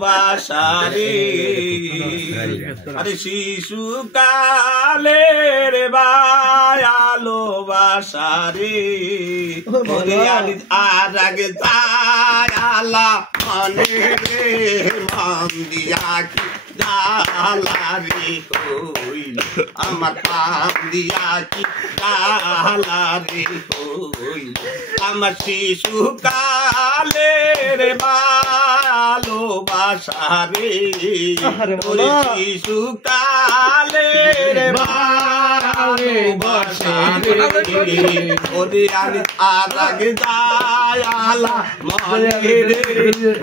বাসারে আরে শিশু কালের বায়ালো বাসারে ওরে আর আগে তায়ালা মনে রে মন দিয়া কি জালারি হইল আমার পাম দিয়া কি জালারি হইল আমার শিশু কালের ভালোবাসারে শিশু কালের ভালোবাসারে ওরে আমি আর আগে যায়ালা মনে রে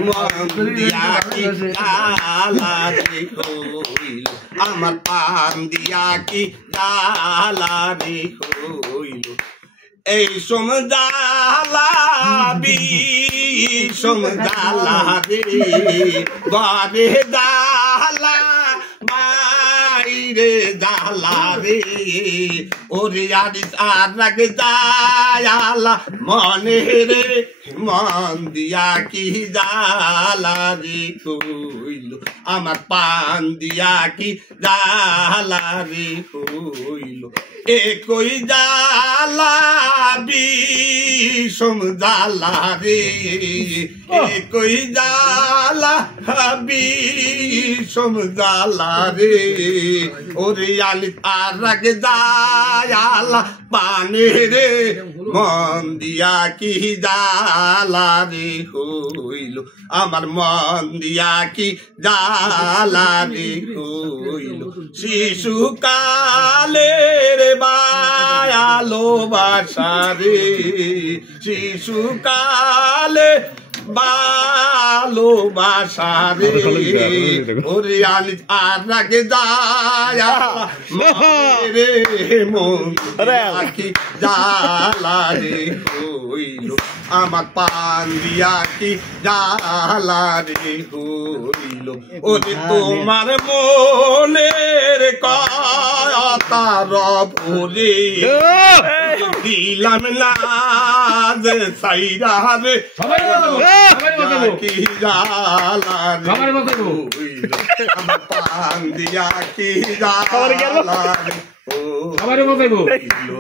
মন দিয়া কি জালারি হইল আমার পাম দিয়া কি জালারি হইল এই সমজালা সমজালা রে বারে জালা বাইরে জালা রে ওরে আদিস আর রাগে জায়ালা মনে রে মন দিয়া কি জালা রে হইল আমার পান দিয়া কি জালা রে হইল একই জালা সমজালা রে একই জালা সমজালা রে ওরে আলি আর রাগে জায়ালা পানে রে মন দিয়া কি জালা রে হইল আমার মন দিয়া কি জালা রে হইল শিশু কালের বায়ালো বাসারে শিশু কালে ভালোবাসারে ওরে আলি আর রাগে যায়া রে মন কি জালা রে হইল আমার পান দিয়া কি জালা রে হইল ওরে তোমার মনের কথা রবরে দিলাম না যে সাইরা রে কি জালা রে হইল আমার পান দিয়া কি জালা রে হইল